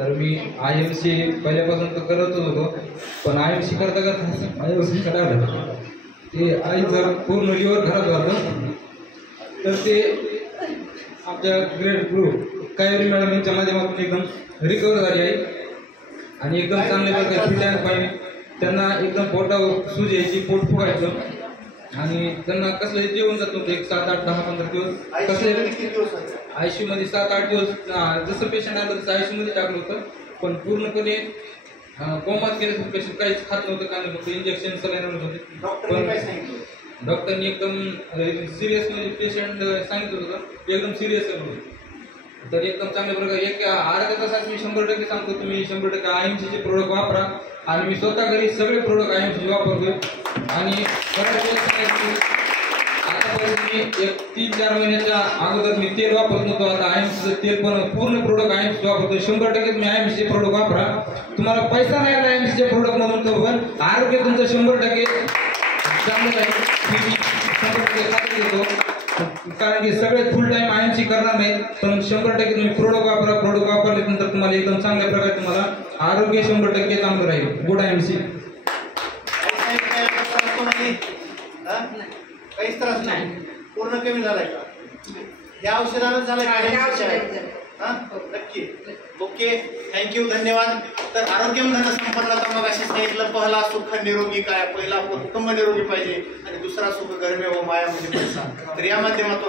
तर मी IMC पहिल्यापासून तर करतच होतो, पण IMC करता करता माझ्या काय झालं ते आईचं पूर्ण लिव्हर खराब झालं. तर ते आमच्या ग्रेट गुरु कावेरी मॅडम यांच्या माध्यमातून एकदम रिकवर झाली आहे आणि एकदम चांगल्या प्रकारे फिट आहे पाहिजे. त्यांना एकदम पोटावर सूज यायची, पोट फुगायचं आणि त्यांना कसलं जेवण जात नव्हतं. एक 7, 8, 10, 15 दिवस कसले ICU मध्ये 7, 8 दिवस जसं पेशंट आलं तसं ICU मध्ये टाकलं होतं. पण पूर्णपणे कोमात गेले पेशंट, काहीच खात नव्हतं, काही फक्त इंजेक्शन सलाईन होते. पण डॉक्टरनी एकदम सिरियस म्हणजे पेशंट सांगितलं होतं एकदम सिरियस आहे. तर एकदम चांगल्या प्रकारे एक अर्ध्या तासात मी 100% सांगतो, तुम्ही 100% IMC चे प्रोडक्ट वापरा. आणि मी स्वतः घरी सगळे प्रोडक्ट IMC वापरतोय आणि आतापर्यंत मी एक 3-4 महिन्याच्या अगोदर मी तेल वापरत नव्हतो. आता IMC तेल पण पूर्ण प्रोडक्ट IMC वापरतोय. 100% तुम्ही IMC चे प्रोडक्ट वापरा. तुम्हाला पैसा नाही आला IMC चे प्रोडक्ट म्हणून तर पण आरोग्य तुमचं 100% चांगलं राहील. 100% खात्री देतो, कारण की सगळे फुल टाइम IMC करणार नाही, पण 100% तुम्ही प्रोडक्ट वापरा. प्रोडक्ट वापरल्यानंतर तुम्हाला एकदम चांगल्या प्रकारे तुम्हाला आरोग्य 100% चांगलं राहील. Good IMC. काहीच त्रास नाही, पूर्ण कमी झालाय का? या औषधानं झालंय का? नक्की. ओके, थँक्यू, धन्यवाद. तर आरोग्यम धनसंपन्ना तर मग अशी सांगितलं, पहिला सुख निरोगी काय, पहिला कुटुंब निरोगी पाहिजे आणि दुसरा सुख गरमे व माया म्हणजे पैसा. तर या माध्यमातून